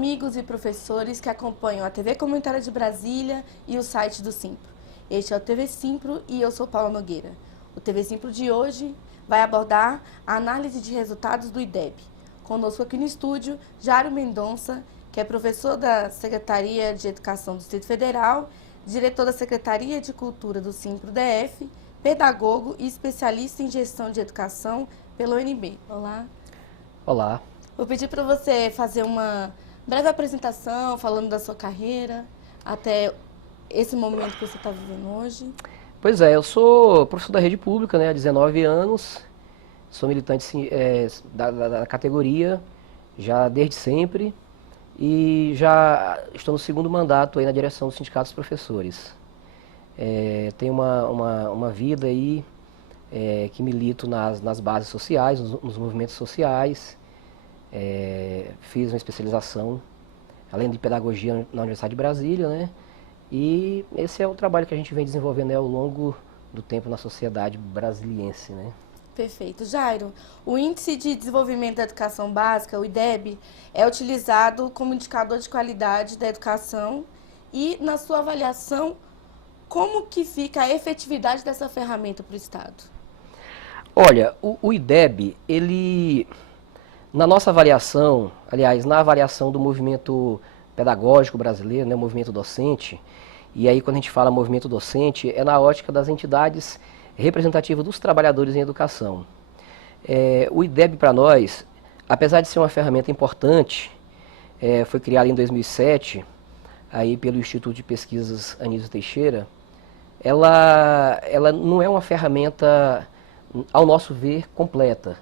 amigos e professores que acompanham a TV Comunitária de Brasília e o site do Simpro. Este é o TV Simpro e eu sou Paula Nogueira. O TV Simpro de hoje vai abordar a análise de resultados do IDEB. Conosco aqui no estúdio, Jairo Mendonça, que é professor da Secretaria de Educação do Distrito Federal, diretor da Secretaria de Cultura do Simpro DF, pedagogo e especialista em gestão de educação pela UNB. Olá. Olá. Vou pedir para você fazer uma breve apresentação, falando da sua carreira, até esse momento que você está vivendo hoje. Pois é, eu sou professor da rede pública, né, há 19 anos, sou militante da categoria, já desde sempre, e já estou no segundo mandato aí na direção do Sindicato dos Professores. Tenho uma vida aí que milito nas bases sociais, nos movimentos sociais. Fiz uma especialização, além de pedagogia, na Universidade de Brasília, né? E esse é o trabalho que a gente vem desenvolvendo ao longo do tempo na sociedade brasiliense, né? Perfeito. Jairo, o Índice de Desenvolvimento da Educação Básica, o IDEB, é utilizado como indicador de qualidade da educação e, na sua avaliação, como que fica a efetividade dessa ferramenta para o Estado? Olha, o IDEB, ele... Na nossa avaliação, aliás, na avaliação do movimento pedagógico brasileiro, né, o movimento docente, e aí quando a gente fala movimento docente, é na ótica das entidades representativas dos trabalhadores em educação. O IDEB para nós, apesar de ser uma ferramenta importante, foi criada em 2007, aí pelo Instituto de Pesquisas Anísio Teixeira, ela não é uma ferramenta, ao nosso ver, completa.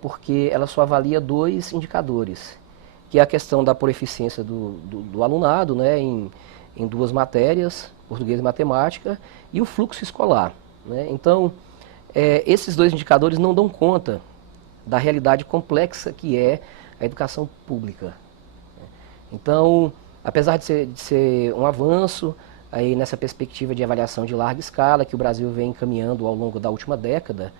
Porque ela só avalia dois indicadores, que é a questão da proeficiência do alunado, né, em duas matérias, português e matemática, e o fluxo escolar. Né? Então, esses dois indicadores não dão conta da realidade complexa que é a educação pública. Então, apesar de ser um avanço aí nessa perspectiva de avaliação de larga escala, que o Brasil vem encaminhando ao longo da última década,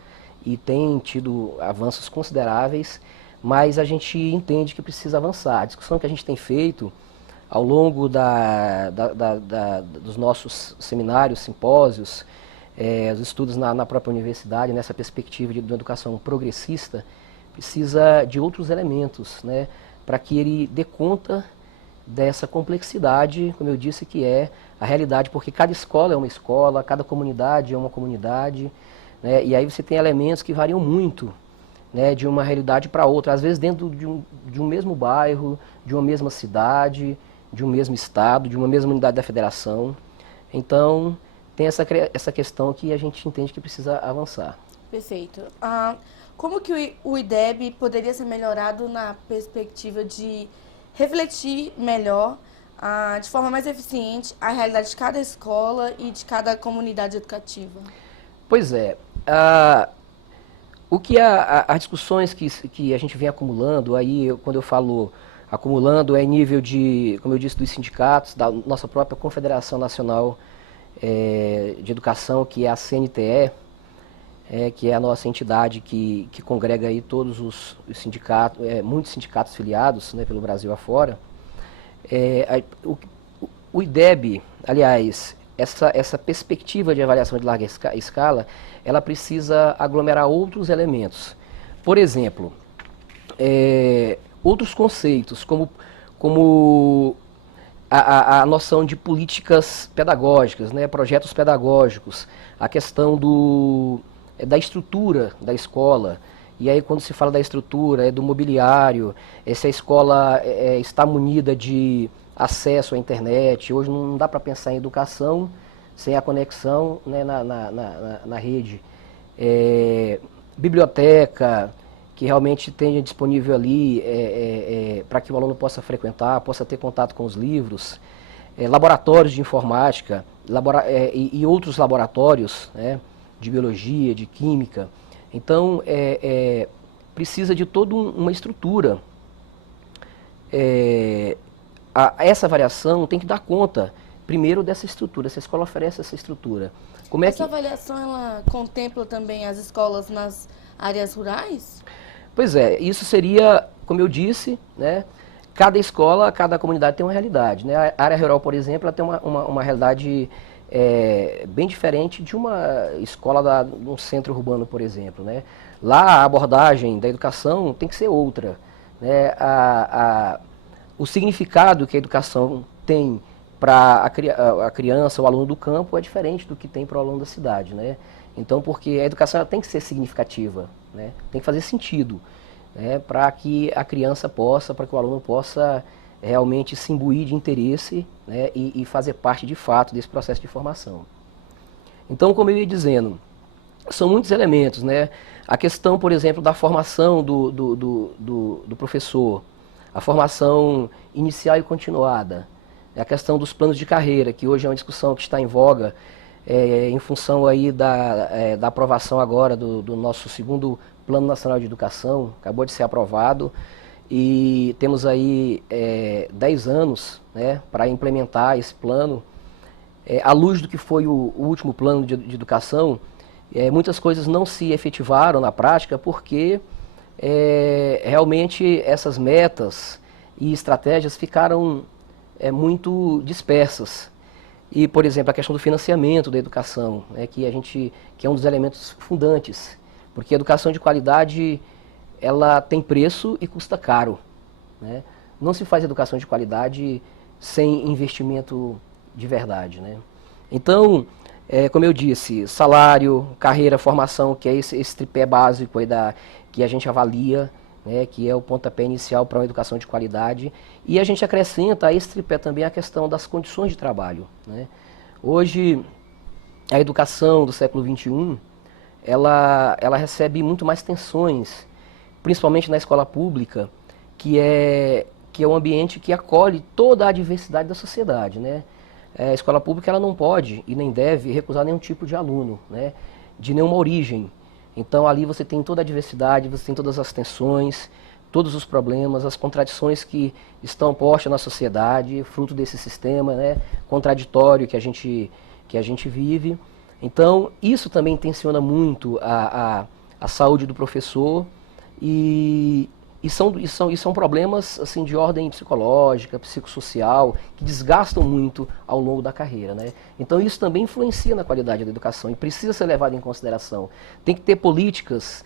e tem tido avanços consideráveis, mas a gente entende que precisa avançar. A discussão que a gente tem feito ao longo dos nossos seminários, simpósios, os estudos na própria universidade, nessa perspectiva de uma educação progressista, precisa de outros elementos, né, para que ele dê conta dessa complexidade, como eu disse, que é a realidade, porque cada escola é uma escola, cada comunidade é uma comunidade, né, e aí você tem elementos que variam muito, né, de uma realidade para outra, às vezes dentro de um mesmo bairro, de uma mesma cidade, de um mesmo estado, de uma mesma unidade da federação. Então, tem essa questão que a gente entende que precisa avançar. Perfeito. Como que o IDEB poderia ser melhorado na perspectiva de refletir melhor, de forma mais eficiente, a realidade de cada escola e de cada comunidade educativa? Pois é. As discussões que a gente vem acumulando, aí quando eu falo acumulando, é em nível de, como eu disse, dos sindicatos, da nossa própria Confederação Nacional de Educação, que é a CNTE, que é a nossa entidade que congrega aí todos os sindicatos, muitos sindicatos filiados, né, pelo Brasil afora. O IDEB, aliás, essa perspectiva de avaliação de larga escala, ela precisa aglomerar outros elementos. Por exemplo, outros conceitos, como a noção de políticas pedagógicas, né, projetos pedagógicos, a questão da estrutura da escola. E aí quando se fala da estrutura, do mobiliário, se a escola está munida de acesso à internet. Hoje não dá para pensar em educação sem a conexão, né, na rede. Biblioteca, que realmente tenha disponível ali para que o aluno possa frequentar, possa ter contato com os livros. Laboratórios de informática e outros laboratórios, né, de biologia, de química. Então, precisa de toda uma estrutura. Essa avaliação tem que dar conta, primeiro, dessa estrutura. Se a escola oferece essa estrutura. Essa avaliação, ela contempla também as escolas nas áreas rurais? Pois é, isso seria, como eu disse, né, cada escola, cada comunidade tem uma realidade, né? A área rural, por exemplo, ela tem uma realidade bem diferente de uma escola de um centro urbano, por exemplo, né? Lá a abordagem da educação tem que ser outra, né? O significado que a educação tem para a criança, o aluno do campo, é diferente do que tem para o aluno da cidade, né? Então, porque a educação ela tem que ser significativa, né? Tem que fazer sentido, né? Para que a criança possa, para que o aluno possa realmente se imbuir de interesse, né? E fazer parte de fato desse processo de formação. Então, como eu ia dizendo, são muitos elementos, né? A questão, por exemplo, da formação do professor, a formação inicial e continuada, a questão dos planos de carreira, que hoje é uma discussão que está em voga, em função aí da aprovação agora do nosso segundo Plano Nacional de Educação, acabou de ser aprovado, e temos aí 10 anos, né, para implementar esse plano. À luz do que foi o último plano de educação, muitas coisas não se efetivaram na prática porque realmente essas metas e estratégias ficaram muito dispersas. E, por exemplo, a questão do financiamento da educação, né, que é um dos elementos fundantes, porque a educação de qualidade ela tem preço e custa caro, né? Não se faz educação de qualidade sem investimento de verdade, né? Então, como eu disse, salário, carreira, formação, que é esse tripé básico aí que a gente avalia, né, que é o pontapé inicial para uma educação de qualidade, e a gente acrescenta a esse tripé também a questão das condições de trabalho, né? Hoje, a educação do século XXI, ela recebe muito mais tensões, principalmente na escola pública, que é um ambiente que acolhe toda a diversidade da sociedade, né? A escola pública ela não pode e nem deve recusar nenhum tipo de aluno, né, de nenhuma origem. Então ali você tem toda a diversidade, você tem todas as tensões, todos os problemas, as contradições que estão postas na sociedade, fruto desse sistema, né, contraditório que a gente vive. Então isso também tensiona muito a saúde do professor e são problemas assim, de ordem psicológica, psicossocial, que desgastam muito ao longo da carreira, né? Então isso também influencia na qualidade da educação e precisa ser levado em consideração. Tem que ter políticas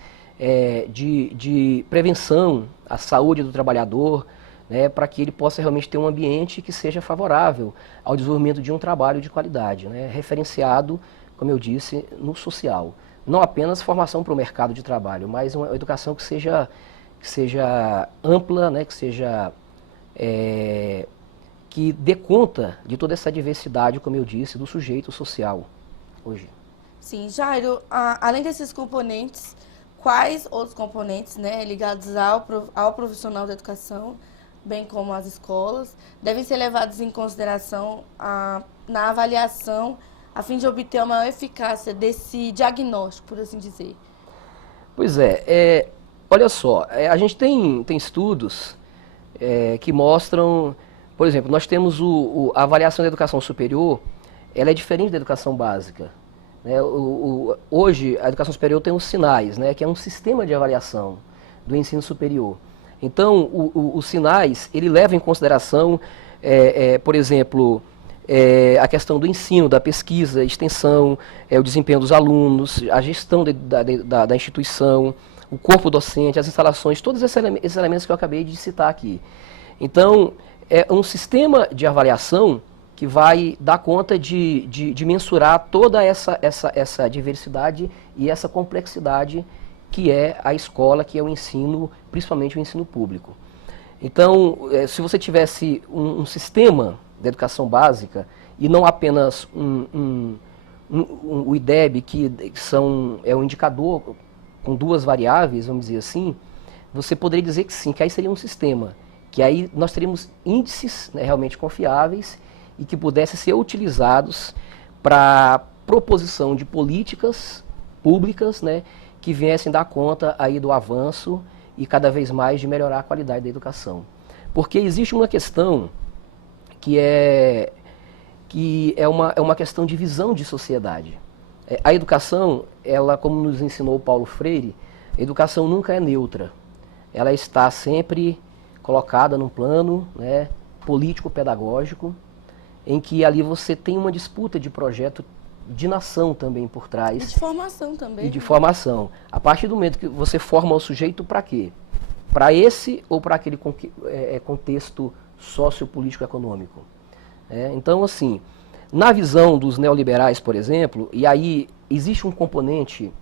de prevenção à saúde do trabalhador, né, para que ele possa realmente ter um ambiente que seja favorável ao desenvolvimento de um trabalho de qualidade, né, referenciado, como eu disse, no social. Não apenas formação para o mercado de trabalho, mas uma educação que seja ampla, né, que dê conta de toda essa diversidade, como eu disse, do sujeito social hoje. Sim, Jairo, além desses componentes, quais outros componentes, né, ligados ao profissional da educação, bem como as escolas, devem ser levados em consideração na avaliação, a fim de obter uma maior eficácia desse diagnóstico, por assim dizer? Pois olha só, a gente tem estudos que mostram, por exemplo, nós temos a avaliação da educação superior, ela é diferente da educação básica, né? Hoje, a educação superior tem os sinais, né, que é um sistema de avaliação do ensino superior. Então, os sinais, ele leva em consideração, por exemplo, a questão do ensino, da pesquisa, extensão, o desempenho dos alunos, a gestão da instituição, o corpo docente, as instalações, todos esses elementos que eu acabei de citar aqui. Então, é um sistema de avaliação que vai dar conta de mensurar toda essa diversidade e essa complexidade que é a escola, que é o ensino, principalmente o ensino público. Então, se você tivesse um sistema de educação básica e não apenas o IDEB, que é um indicador com duas variáveis, vamos dizer assim, você poderia dizer que sim, que aí seria um sistema, que aí nós teríamos índices, né, realmente confiáveis e que pudessem ser utilizados para proposição de políticas públicas, né, que viessem dar conta aí do avanço e cada vez mais de melhorar a qualidade da educação. Porque existe uma questão que é uma questão de visão de sociedade. A educação, ela, como nos ensinou Paulo Freire, a educação nunca é neutra. Ela está sempre colocada num plano, né, político-pedagógico, em que ali você tem uma disputa de projeto de nação também por trás. E de formação também. E de formação. A partir do momento que você forma o sujeito para quê? Para esse ou para aquele contexto sociopolítico-econômico. Então, assim, na visão dos neoliberais, por exemplo, e aí existe um componente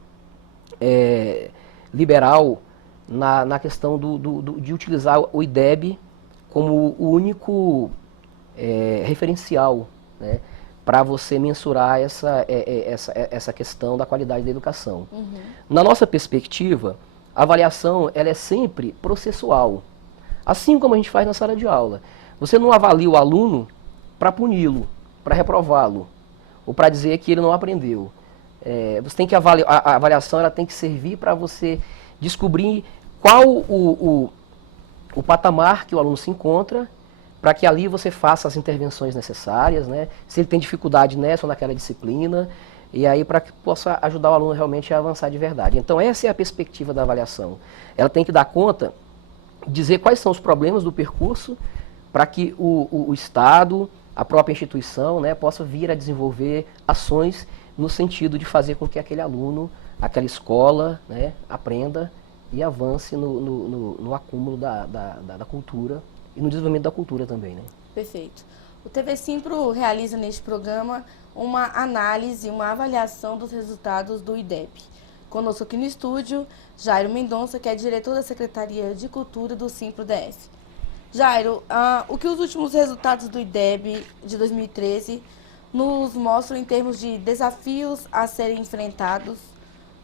liberal na questão de utilizar o IDEB como o único referencial, né, para você mensurar essa questão da qualidade da educação. Uhum. Na nossa perspectiva, a avaliação ela é sempre processual, assim como a gente faz na sala de aula. Você não avalia o aluno para puni-lo, para reprová-lo, ou para dizer que ele não aprendeu. Você tem que avaliar, a avaliação ela tem que servir para você descobrir qual o patamar que o aluno se encontra, para que ali você faça as intervenções necessárias, né? Se ele tem dificuldade nessa ou naquela disciplina, e aí para que possa ajudar o aluno realmente a avançar de verdade. Então essa é a perspectiva da avaliação. Ela tem que dar conta, dizer quais são os problemas do percurso, para que o Estado, a própria instituição, né, possa vir a desenvolver ações no sentido de fazer com que aquele aluno, aquela escola, né, aprenda e avance no acúmulo da cultura e no desenvolvimento da cultura também, né? Perfeito. O TV Simpro realiza neste programa uma análise, uma avaliação dos resultados do IDEB. Conosco aqui no estúdio, Jairo Mendonça, que é diretor da Secretaria de Cultura do Simpro-DF. Jairo, o que os últimos resultados do IDEB de 2013 nos mostram em termos de desafios a serem enfrentados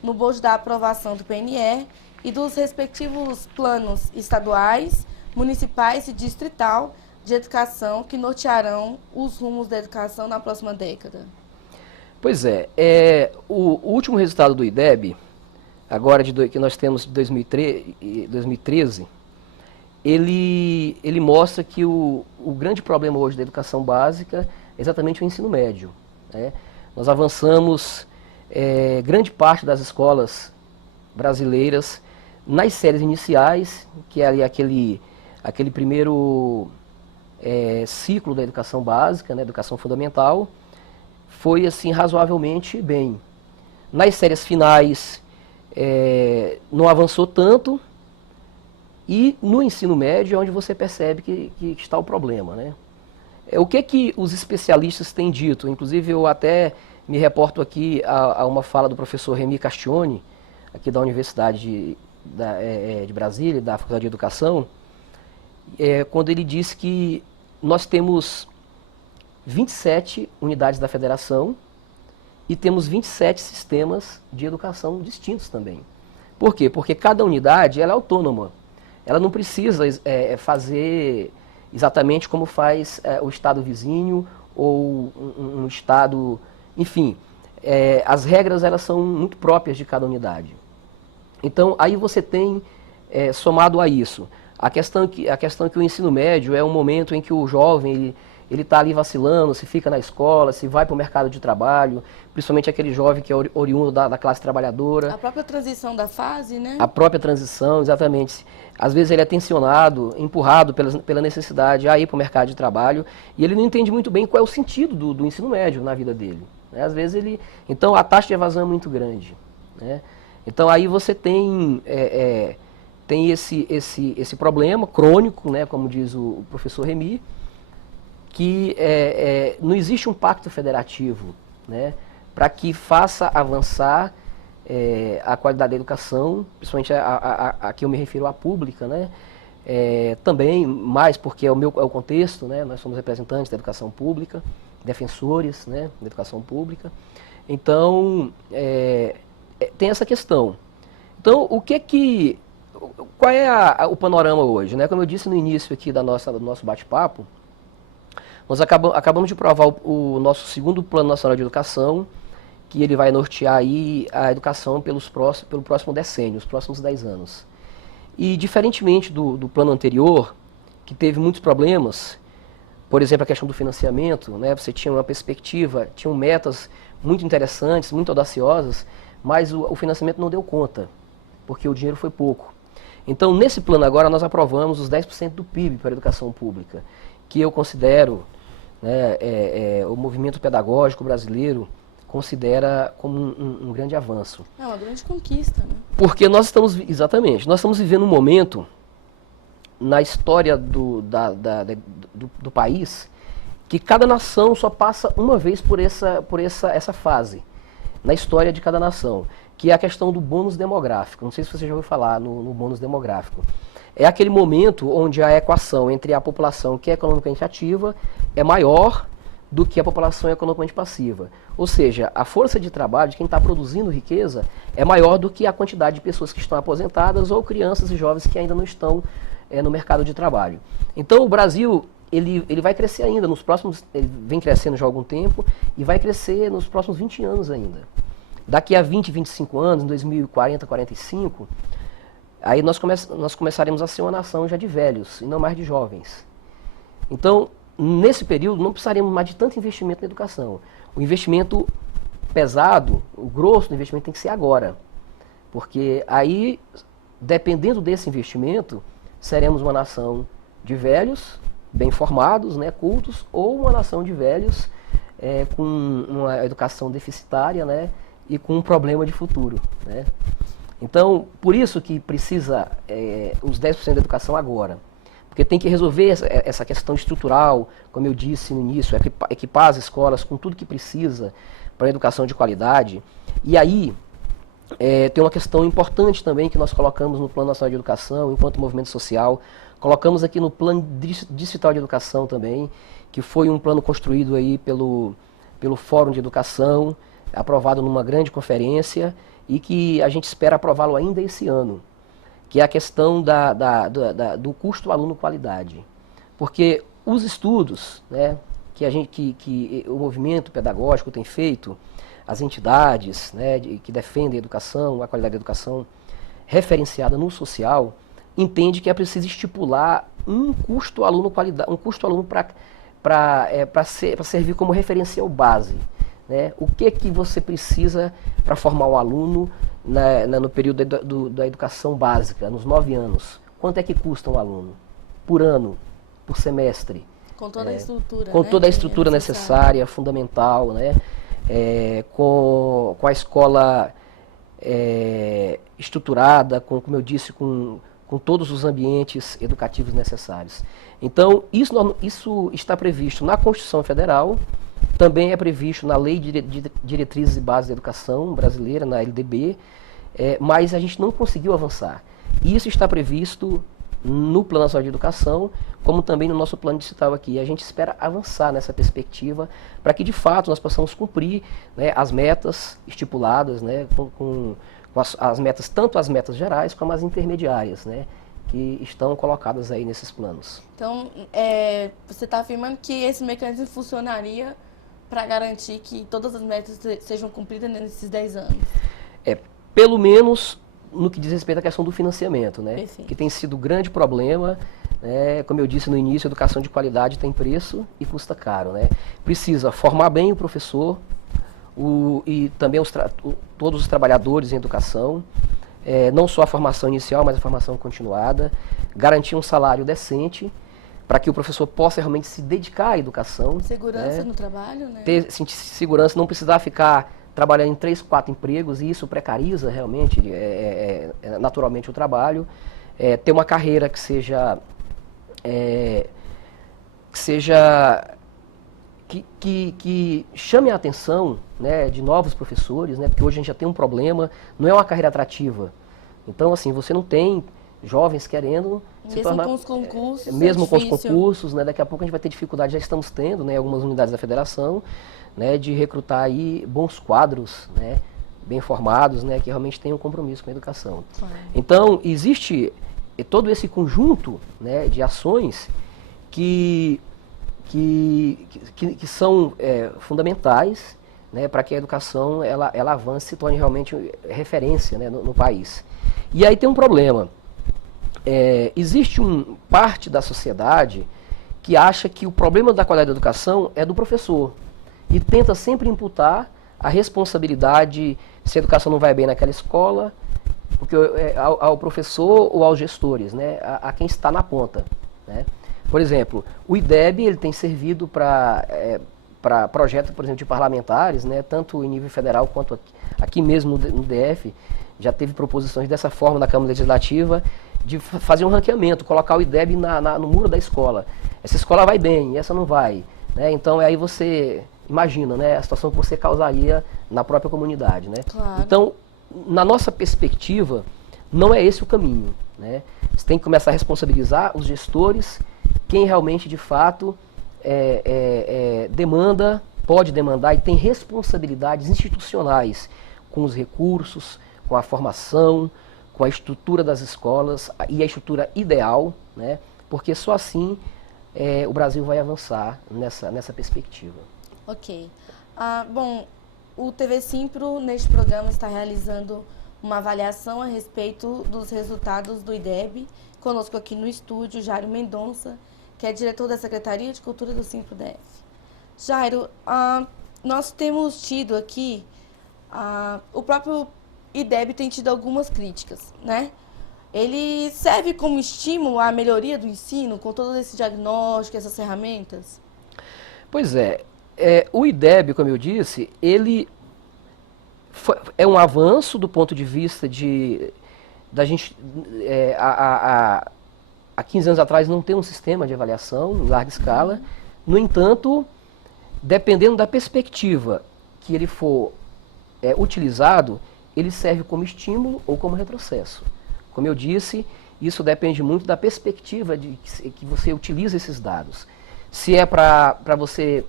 no bojo da aprovação do PNE e dos respectivos planos estaduais, municipais e distrital de educação que nortearão os rumos da educação na próxima década? Pois o último resultado do IDEB, agora que nós temos de 2013, ele mostra que o grande problema hoje da educação básica é exatamente o ensino médio, né? Nós avançamos grande parte das escolas brasileiras nas séries iniciais, que é ali aquele primeiro ciclo da educação básica, né, educação fundamental, foi assim razoavelmente bem. Nas séries finais não avançou tanto, e no ensino médio é onde você percebe que está o problema, né? O que os especialistas têm dito? Inclusive eu até me reporto aqui a uma fala do professor Remy Castione, aqui da Universidade de Brasília, da Faculdade de Educação, quando ele disse que nós temos 27 unidades da federação e temos 27 sistemas de educação distintos também. Por quê? Porque cada unidade ela é autônoma. Ela não precisa fazer exatamente como faz o estado vizinho ou um estado... Enfim, as regras elas são muito próprias de cada unidade. Então, aí você tem, somado a isso, a questão que o ensino médio é um momento em que o jovem ele está ali vacilando, se fica na escola, se vai para o mercado de trabalho, principalmente aquele jovem que é oriundo da classe trabalhadora. A própria transição da fase, né? A própria transição, exatamente. Às vezes ele é tensionado, empurrado pela necessidade a ir para o mercado de trabalho, e ele não entende muito bem qual é o sentido do ensino médio na vida dele, né? Às vezes então a taxa de evasão é muito grande, né? Então aí você tem esse problema crônico, né, como diz o professor Remy, que não existe um pacto federativo, né, para que faça avançar a qualidade da educação, principalmente a que eu me refiro à pública, né, também mais porque é o contexto, né, nós somos representantes da educação pública, defensores, né, da educação pública. Então, tem essa questão. Então, qual é o panorama hoje, né? Como eu disse no início aqui do nosso bate-papo, nós acabamos de aprovar o nosso segundo Plano Nacional de Educação, que ele vai nortear aí a educação pelo próximo decênio, os próximos 10 anos. E diferentemente do plano anterior, que teve muitos problemas, por exemplo, a questão do financiamento, né? Você tinha uma perspectiva, tinham metas muito interessantes, muito audaciosas, mas o financiamento não deu conta, porque o dinheiro foi pouco. Então, nesse plano agora, nós aprovamos os 10% do PIB para a educação pública, que eu considero, né, o movimento pedagógico brasileiro considera como um grande avanço. É uma grande conquista, né? Porque exatamente, nós estamos vivendo um momento na história do país que cada nação só passa uma vez por essa fase, na história de cada nação, que é a questão do bônus demográfico. Não sei se você já ouviu falar no bônus demográfico. É aquele momento onde a equação entre a população que é economicamente ativa é maior do que a população economicamente passiva. Ou seja, a força de trabalho de quem está produzindo riqueza é maior do que a quantidade de pessoas que estão aposentadas ou crianças e jovens que ainda não estão no mercado de trabalho. Então o Brasil ele vai crescer ainda ele vem crescendo já há algum tempo e vai crescer nos próximos 20 anos ainda. Daqui a 20, 25 anos, em 2040, 45, aí nós começaremos a ser uma nação já de velhos e não mais de jovens. Então, nesse período, não precisaremos mais de tanto investimento na educação. O investimento pesado, o grosso do investimento tem que ser agora. Porque aí, dependendo desse investimento, seremos uma nação de velhos, bem formados, né, cultos, ou uma nação de velhos com uma educação deficitária, né, e com um problema de futuro, né. Então, por isso que precisa os 10% da educação agora. Porque tem que resolver essa questão estrutural, como eu disse no início, equipar as escolas com tudo que precisa para a educação de qualidade. E aí, tem uma questão importante também que nós colocamos no Plano Nacional de Educação, enquanto movimento social. Colocamos aqui no Plano Distrital de Educação também, que foi um plano construído aí pelo Fórum de Educação, aprovado numa grande conferência, e que a gente espera aprová-lo ainda esse ano, que é a questão do custo aluno-qualidade. Porque os estudos, né, que o movimento pedagógico tem feito, as entidades, né, que defendem a educação, a qualidade da educação referenciada no social, entende que é preciso estipular um custo aluno-qualidade, um custo aluno para servir como referencial base. Né? O que você precisa para formar um aluno no período da educação básica, nos 9 anos? Quanto é que custa um aluno? Por ano, por semestre? Com toda a estrutura. Com né, toda a estrutura necessária, fundamental, né? Com a escola estruturada, como eu disse, com todos os ambientes educativos necessários. Então, isso está previsto na Constituição Federal, também é previsto na Lei de Diretrizes e Bases da Educação Brasileira, na LDB, mas a gente não conseguiu avançar. Isso está previsto no Plano Nacional de Educação, como também no nosso plano distrital aqui. A gente espera avançar nessa perspectiva para que, de fato, nós possamos cumprir, né, as metas estipuladas, né, com as metas, tanto as metas gerais como as intermediárias, né, que estão colocadas aí nesses planos. Então, você está afirmando que esse mecanismo funcionaria para garantir que todas as metas sejam cumpridas nesses 10 anos? Pelo menos no que diz respeito à questão do financiamento, né? Perfeito. Que tem sido um grande problema, né? Como eu disse no início, a educação de qualidade tem preço e custa caro, né? Precisa formar bem o professor e também todos os trabalhadores em educação, não só a formação inicial, mas a formação continuada, garantir um salário decente para que o professor possa realmente se dedicar à educação. Segurança, né? no trabalho, né? Sentir segurança, não precisar ficar trabalhando em 3, 4 empregos, e isso precariza realmente, naturalmente, o trabalho. Ter uma carreira que chame a atenção, né, de novos professores, né, porque hoje a gente já tem um problema, não é uma carreira atrativa. Então, assim, você não tem jovens querendo se tornar... Mesmo com os concursos, mesmo com os concursos, né, daqui a pouco a gente vai ter dificuldade, já estamos tendo, né, algumas unidades da federação, né, de recrutar aí bons quadros, né, bem formados, né, que realmente tenham um compromisso com a educação. Claro. Então, existe todo esse conjunto, né, de ações que são fundamentais, né, para que a educação ela avance e se torne realmente referência, né, no país. E aí tem um problema. Existe parte da sociedade que acha que o problema da qualidade da educação é do professor e tenta sempre imputar a responsabilidade se a educação não vai bem naquela escola, ao professor ou aos gestores, né, a quem está na ponta, né. Por exemplo, o IDEB ele tem servido para projetos, por exemplo, de parlamentares, né, tanto em nível federal quanto aqui mesmo no DF, já teve proposições dessa forma na Câmara Legislativa, de fazer um ranqueamento, colocar o IDEB no muro da escola. Essa escola vai bem, essa não vai. Né? Então, aí você imagina, né, a situação que você causaria na própria comunidade. Né? Claro. Então, na nossa perspectiva, não é esse o caminho. Né? Você tem que começar a responsabilizar os gestores, quem realmente, de fato, demanda, pode demandar e tem responsabilidades institucionais com os recursos, com a formação, com a estrutura das escolas e a estrutura ideal, né? Porque só assim o Brasil vai avançar nessa perspectiva. Ok. Bom, o TV Simpro, neste programa, está realizando uma avaliação a respeito dos resultados do IDEB. Conosco aqui no estúdio, Jairo Mendonça, que é diretor da Secretaria de Cultura do Simpro DF. Jairo, nós temos tido aqui, o próprio IDEB tem tido algumas críticas, né? Ele serve como estímulo à melhoria do ensino, com todo esse diagnóstico, essas ferramentas? Pois o IDEB, como eu disse, ele é um avanço do ponto de vista da gente, há 15 anos atrás, não ter um sistema de avaliação em larga escala. No entanto, dependendo da perspectiva que ele for utilizado, ele serve como estímulo ou como retrocesso. Como eu disse, isso depende muito da perspectiva de que você utiliza esses dados. Se é para você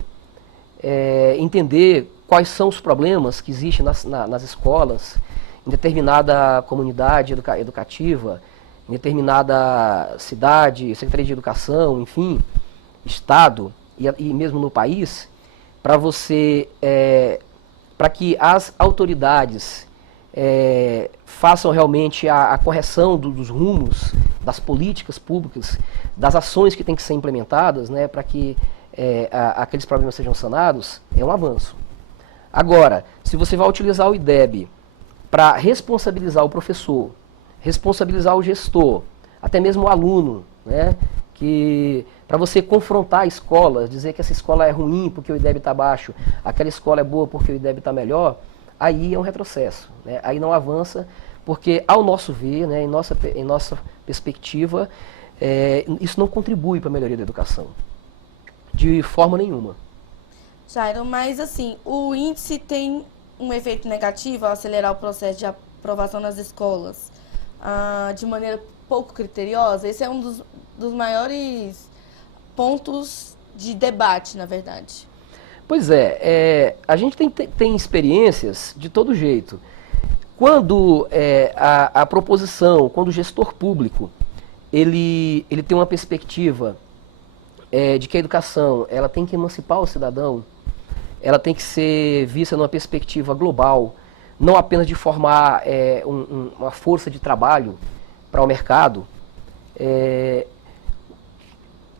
entender quais são os problemas que existem nas escolas, em determinada comunidade educativa, em determinada cidade, Secretaria de Educação, enfim, Estado e mesmo no país, para que as autoridades façam realmente a correção dos rumos, das políticas públicas, das ações que têm que ser implementadas, né, para que aqueles problemas sejam sanados, é um avanço. Agora, se você vai utilizar o IDEB para responsabilizar o professor, responsabilizar o gestor, até mesmo o aluno, né, para você confrontar a escola, dizer que essa escola é ruim porque o IDEB está baixo, aquela escola é boa porque o IDEB está melhor, aí é um retrocesso, né? Aí não avança, porque ao nosso ver, né, em nossa perspectiva, isso não contribui para a melhoria da educação, de forma nenhuma. Jairo, mas assim, o índice tem um efeito negativo ao acelerar o processo de aprovação nas escolas, de maneira pouco criteriosa? Esse é um dos maiores pontos de debate, na verdade. Pois a gente tem experiências de todo jeito. Quando a proposição, quando o gestor público, ele tem uma perspectiva de que a educação ela tem que emancipar o cidadão, ela tem que ser vista numa perspectiva global, não apenas de formar uma força de trabalho para o mercado.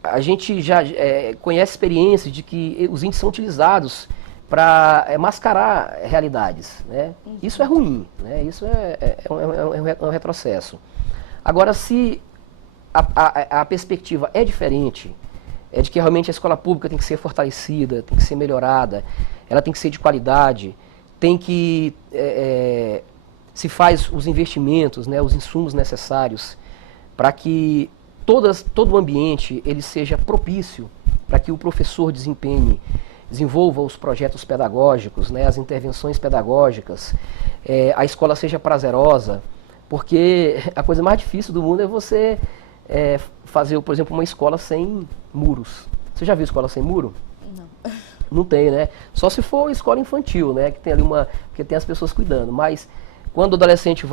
A gente já conhece experiências de que os índices são utilizados para mascarar realidades. Né? Isso é ruim, né? Isso é um retrocesso. Agora, se a perspectiva é diferente, é de que realmente a escola pública tem que ser fortalecida, tem que ser melhorada, ela tem que ser de qualidade, tem que se faz os investimentos, né, os insumos necessários para que todo o ambiente ele seja propício para que o professor desenvolva os projetos pedagógicos, né, as intervenções pedagógicas, a escola seja prazerosa, porque a coisa mais difícil do mundo é você fazer, por exemplo, uma escola sem muros. Você já viu escola sem muro? Não. Não tem, né? Só se for escola infantil, né? Que tem ali porque tem as pessoas cuidando. Mas quando o adolescente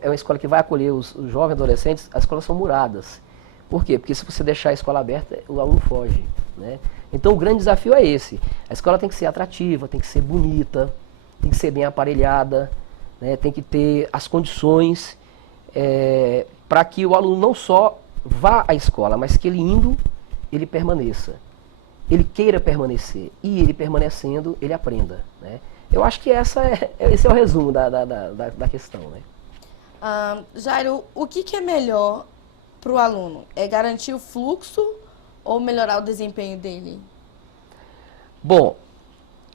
é uma escola que vai acolher os jovens adolescentes, as escolas são muradas. Por quê? Porque se você deixar a escola aberta, o aluno foge, né? Então o grande desafio é esse. A escola tem que ser atrativa, tem que ser bonita, tem que ser bem aparelhada, né? Tem que ter as condições para que o aluno não só vá à escola, mas que ele indo, ele permaneça. Ele queira permanecer. E ele permanecendo, ele aprenda. Né? Eu acho que esse é o resumo da questão. Né? Jairo, o que é melhor para o aluno? É garantir o fluxo ou melhorar o desempenho dele? Bom,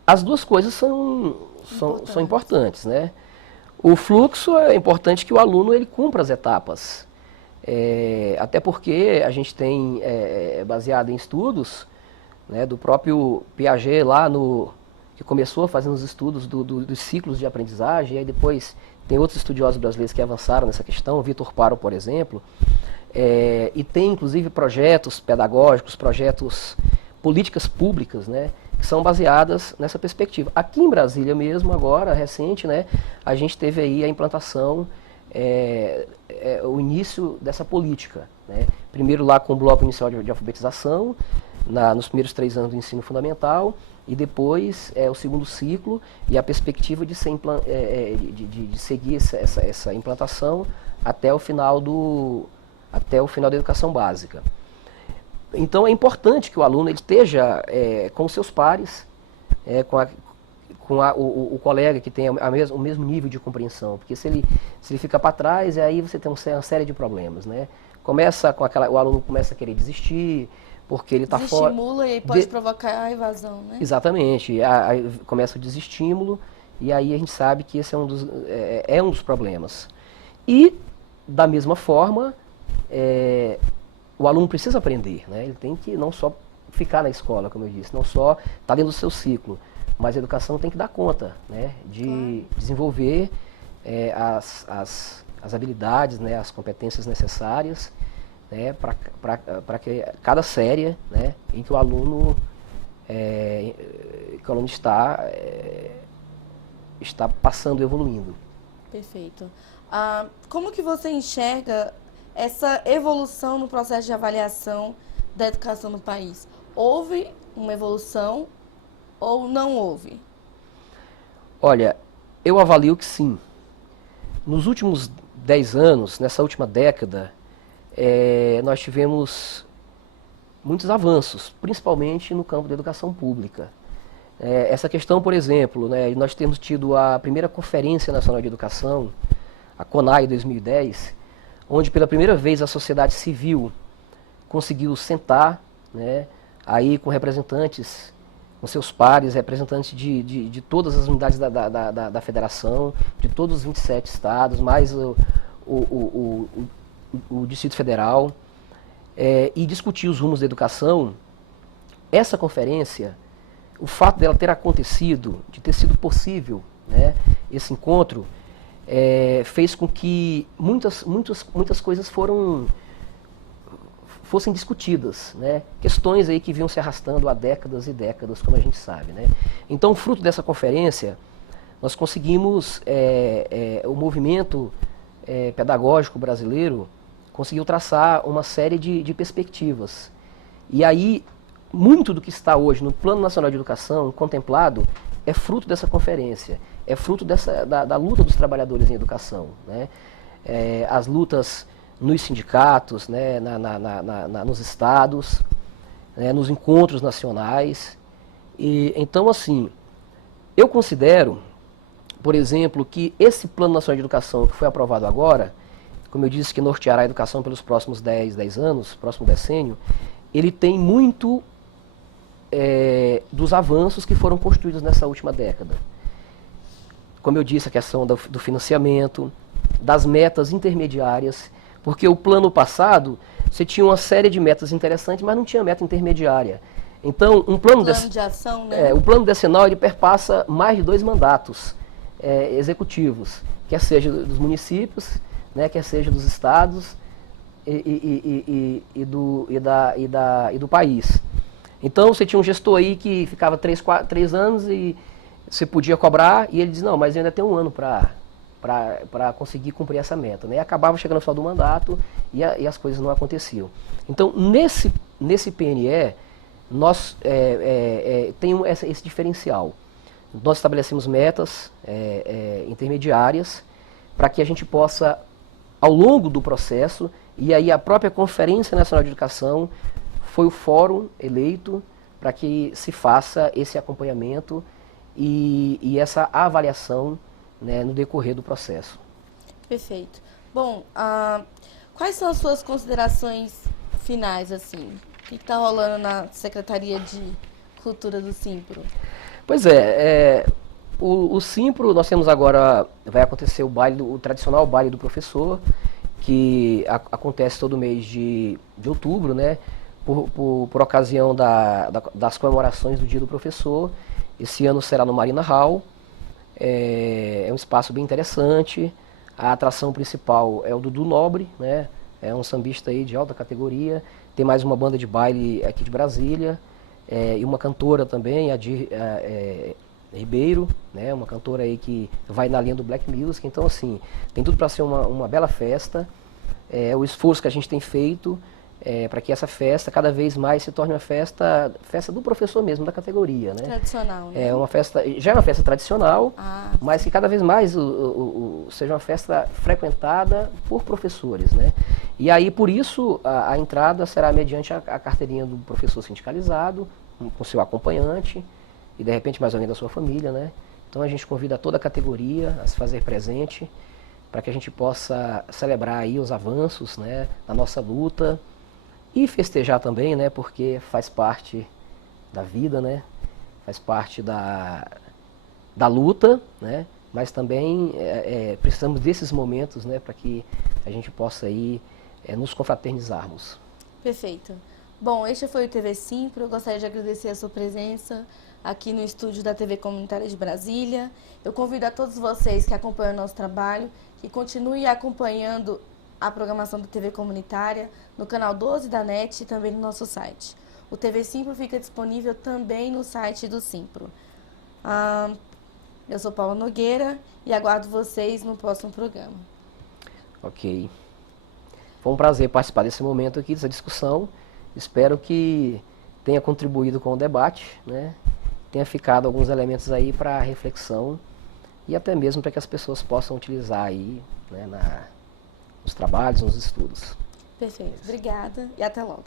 as duas coisas são importantes, né? O fluxo é importante que o aluno ele cumpra as etapas. Até porque a gente tem, baseado em estudos, né, do próprio Piaget lá que começou fazendo os estudos dos ciclos de aprendizagem, e aí depois tem outros estudiosos brasileiros que avançaram nessa questão, Vitor Paro, por exemplo, e tem inclusive projetos pedagógicos, projetos, políticas públicas, né, que são baseadas nessa perspectiva. Aqui em Brasília mesmo, agora, recente, né, a gente teve aí a implantação, o início dessa política, né? Primeiro lá com o bloco inicial de alfabetização, nos primeiros 3 anos do ensino fundamental, e depois o segundo ciclo e a perspectiva de seguir essa implantação até o final da educação básica. Então é importante que o aluno ele esteja com os seus pares, o colega que tem o mesmo nível de compreensão, porque se ele fica para trás, aí você tem uma série de problemas, né? O aluno começa a querer desistir, porque ele está fora. Desestimula e aí pode provocar a evasão, né? Exatamente, aí começa o desestímulo, e aí a gente sabe que esse é um dos problemas. E, da mesma forma, o aluno precisa aprender, né? Ele tem que não só ficar na escola, como eu disse, não só estar dentro do seu ciclo, mas a educação tem que dar conta, né, de desenvolver as habilidades, né, as competências necessárias, né, para que cada série, né, em que o aluno está passando, evoluindo. Perfeito. Como que você enxerga essa evolução no processo de avaliação da educação no país? Houve uma evolução ou não houve? Olha, eu avalio que sim. Nos últimos 10 anos, nessa última década, nós tivemos muitos avanços, principalmente no campo da educação pública. Essa questão, por exemplo, né, nós temos tido a primeira Conferência Nacional de Educação, a CONAE 2010, onde pela primeira vez a sociedade civil conseguiu sentar, né, aí com representantes, com seus pares, representantes de todas as unidades da federação, de todos os 27 estados, mais o Distrito Federal, e discutir os rumos da educação. Essa conferência, o fato dela ter acontecido, de ter sido possível, né, esse encontro, fez com que muitas coisas fossem discutidas, né? Questões aí que vinham se arrastando há décadas e décadas, como a gente sabe, né? Então, fruto dessa conferência, nós conseguimos, o movimento pedagógico brasileiro conseguiu traçar uma série de perspectivas. E aí, muito do que está hoje no Plano Nacional de Educação contemplado é fruto dessa conferência, é fruto da luta dos trabalhadores em educação, né? As lutas nos sindicatos, né, nos estados, né, nos encontros nacionais. E, então, assim, eu considero, por exemplo, que esse Plano Nacional de Educação que foi aprovado agora, como eu disse, que norteará a educação pelos próximos 10 anos, próximo decênio, ele tem muito dos avanços que foram construídos nessa última década. Como eu disse, a questão do financiamento, das metas intermediárias, porque o plano passado, você tinha uma série de metas interessantes, mas não tinha meta intermediária. Então, um plano de ação, né? o plano decenal ele perpassa mais de 2 mandatos executivos, quer seja dos municípios, né, quer seja dos estados e do país. Então, você tinha um gestor aí que ficava 3 anos e você podia cobrar, e ele diz, não, mas eu ainda tenho 1 ano para conseguir cumprir essa meta, né? E acabava chegando no final do mandato e as coisas não aconteciam. Então, nesse PNE, nós temos esse diferencial. Nós estabelecemos metas intermediárias para que a gente possa, ao longo do processo, e aí a própria Conferência Nacional de Educação foi o fórum eleito para que se faça esse acompanhamento e essa avaliação, né, no decorrer do processo. Perfeito. Bom, quais são as suas considerações finais, assim? O que está rolando na Secretaria de Cultura do Simpro? Pois o Simpro, nós temos agora, vai acontecer o tradicional baile do professor, que acontece todo mês de outubro, né? Por ocasião das comemorações do Dia do Professor. Esse ano será no Marina Hall. É um espaço bem interessante. A atração principal é o Dudu Nobre, né? É um sambista aí de alta categoria. Tem mais uma banda de baile aqui de Brasília. E uma cantora também, a Dir Ribeiro, né? Uma cantora aí que vai na linha do Black Music. Então, assim, tem tudo para ser uma bela festa. O esforço que a gente tem feito para que essa festa cada vez mais se torne uma festa do professor mesmo, da categoria, né? Tradicional, né? Já é uma festa tradicional, Ah, mas que cada vez mais seja uma festa frequentada por professores, né? E aí, por isso, a entrada será mediante a carteirinha do professor sindicalizado, com seu acompanhante, e de repente mais alguém da sua família, né? Então a gente convida toda a categoria a se fazer presente, para que a gente possa celebrar aí os avanços, né, da nossa luta e festejar também, né, porque faz parte da vida, né, faz parte da luta, né, mas também precisamos desses momentos, né, para que a gente possa aí nos confraternizarmos. perfeito. Bom, este foi o TV Simpro. Eu gostaria de agradecer a sua presença aqui no estúdio da TV Comunitária de Brasília. Eu convido a todos vocês que acompanham o nosso trabalho, que continuem acompanhando a programação da TV Comunitária no canal 12 da NET e também no nosso site. O TV Simpro fica disponível também no site do Simpro. Eu sou Paula Nogueira e aguardo vocês no próximo programa. Ok. Foi um prazer participar desse momento aqui, dessa discussão. Espero que tenha contribuído com o debate, né? Tenha ficado alguns elementos aí para reflexão e até mesmo para que as pessoas possam utilizar aí, né, nos trabalhos, nos estudos. Perfeito. Obrigada e até logo.